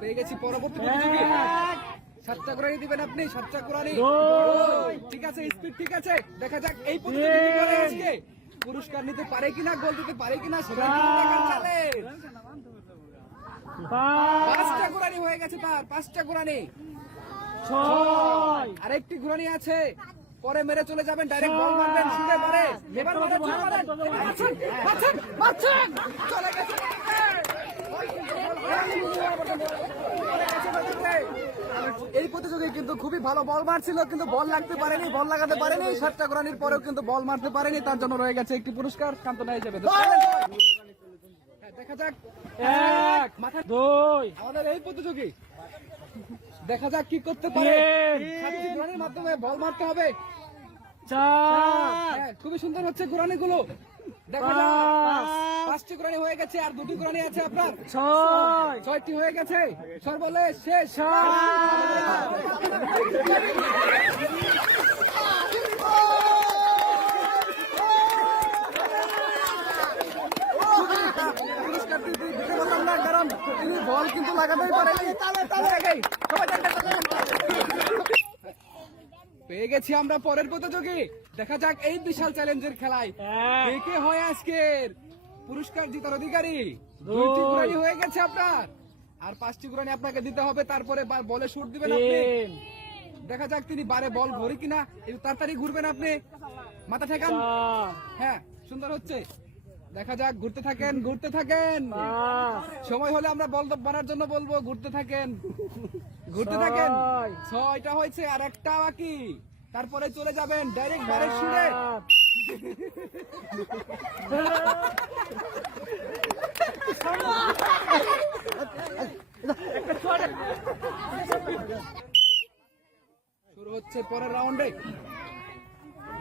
পেয়ে গেছি পরবর্তী সাতটা করে দিবেন আপনি সাতটা কোরআনি ঠিক আছে স্পিড ঠিক আছে। দেখা যাক এই প্রতিযোগী আজকে। পুরস্কার নিতে পারে কিনা গোল দিতে পারে কিনা সেটা। পাঁচটা কোরআনি হয়ে গেছে তার পাঁচটা ছয়। আরেকটি ঘুরানি আছে। পরে মেরে চলে যাবেন ডাইরেক্ট বল মারবেন শুনে পারে এবার মারেন, ছুঁড়ে মারেন। এবার মারছেন, মারছেন, মারছেন। চলে গেছে। এই প্রতিযোগী কিন্তু খুবই ভালো বল মারছিল কিন্তু বল লাগতে পারেনি বল লাগাতে পারেনি। সাতটা পরেও কিন্তু বল মারতে পারেনি তার জন্য রয়ে গেছে একটি পুরস্কার কান্তনা হিসেবে হ্যাঁ, দেখা যাক। এক মাথা দুই। আমাদের এই প্রতিযোগী। দেখা যাক কি করতে পারে তিন। সাতটি ঘোরানির মাধ্যমে বল মারতে হবে। হ্যাঁ, খুবই সুন্দর হচ্ছে ঘোরানি গুলো পাঁচটি হয়ে গেছে আর দুটি আছে আপনার। ছয়। ছয়টি হয়ে গেছে। শেষ। কারণ তিনি বল কিন্তু লাগাতেই পারেনি সবাই। পেয়ে গেছি আমরা পরের প্রতিযোগী। দেখা যাক এই বিশাল চ্যালেঞ্জের খেলায় কে কে হয় আজকের। পুরস্কার জিতার অধিকারী। দুইটি গুরানি হয়ে গেছে আপনার। আর পাঁচটি গুরানি আপনাকে দিতে হবে তারপরে বলে শুট দিবেন আপনি। দেখা যাক তিনি বারে বল ঘুরি কিনা। একটু তাড়াতাড়ি ঘুরবেন আপনি। মাথা ঠেকান। হ্যাঁ সুন্দর হচ্ছে। দেখা যাক ঘুরতে থাকেন ঘুরতে থাকেন। সময় হলে আমরা বল বানার জন্য বলব ঘুরতে থাকেন। ঘুরতে থাকেন? ছয়টা হয়েছে আর একটা বাকি। তারপরে চলে যাবেন ডাইরেক্ট বারের সাত শুরু হচ্ছে পরের রাউন্ডে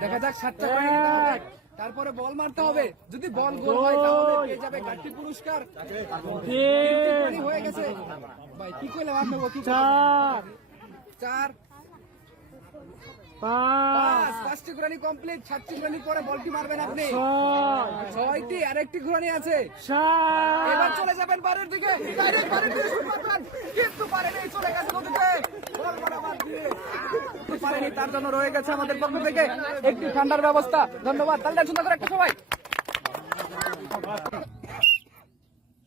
দেখা যাক সাতটা। তারপরে বল মারতে হবে। যদি বল গোল হয় তাহলে পেয়ে যাবে গাঠি পুরস্কার। হয়ে গেছে। ভাই কি কইলাম আপনি ও? কি চার। চার। পাঁচ। পাঁচ। পাঁচটি ঘুরানি কমপ্লিট সাতটি ঘুরানি পরে বলটি মারবেন আপনি। ছয়। ছয়টি আরেকটি ঘুরানি আছে। এবার চলে যাবেন বারের দিকে। কিন্তু পারেনি চলে গেছে বল পারেনি তার জন্য রয়ে গেছে আমাদের পক্ষ থেকে একটি ঠান্ডার ব্যবস্থা। ধন্যবাদ। তাহলে সুন্দর করে একটা সবাই।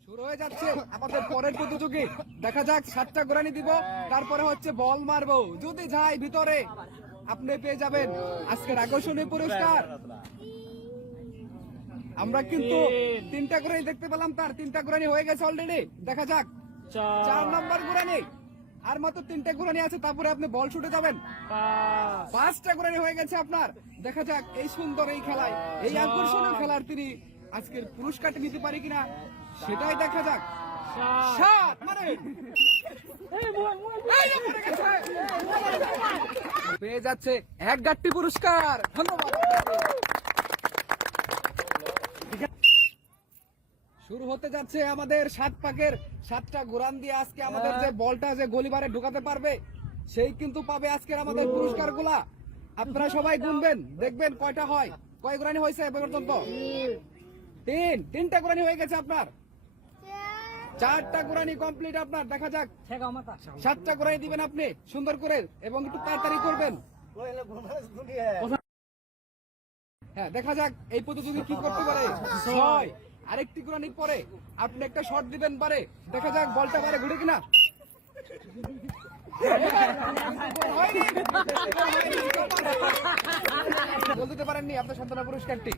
শুরু হয়ে যাচ্ছে আমাদের পরের প্রতিযোগী। দেখা যাক সাতটা গোরানি দিব তারপরে হচ্ছে বল মারবো। যদি যাই ভিতরে আপনি পেয়ে যাবেন আজকের আকর্ষণীয় পুরস্কার। আমরা কিন্তু তিনটা গোরানি দেখতে পেলাম তার তিনটা গোরানি হয়ে গেছে অলরেডি দেখা যাক। চার চার। নম্বর গোরানি আর মাত্র তিনটা গোরানি আছে তারপরে আপনি বল শুটে যাবেন। পাঁচটা গোরানি হয়ে গেছে আপনার। দেখা যাক এই সুন্দর এই খেলায় এই আকর্ষণীয় খেলার তিনি আজকের পুরস্কারটি নিতে পারি কিনা সেটাই দেখা যাক। সাত। মানে। পেয়ে যাচ্ছে এক গাট্টি পুরস্কার। ধন্যবাদ শুরু হতে যাচ্ছে আমাদের সাত পাকের সাতটা গোরান দিয়ে আজকে আমাদের যে বলটা যে গলিবারে ঢুকাতে পারবে সেই কিন্তু পাবে আজকের আমাদের পুরস্কারগুলা আপনারা সবাই গুনবেন দেখবেন কয়টা হয়। কয় গোরানি হয়েছে এ পর্যন্ত? তিন। তিনটা গোরানি হয়ে গেছে আপনার? চারটা গোরানি কমপ্লিট আপনার দেখা যাক। সাতটা গোরানি দিবেন আপনি সুন্দর করে এবং একটু তাড়াতাড়ি করবেন। হ্যাঁ দেখা যাক এই প্রতিযোগী কি করতে পারে। ছয়। আরেকটি কোরআনিক পরে আপনি একটা শট দিবেন পারে। দেখা যাক, বলটা পারে ঘুরে কিনা। বলতে পারেননি, আপনার সান্ত্বনা পুরস্কারটি।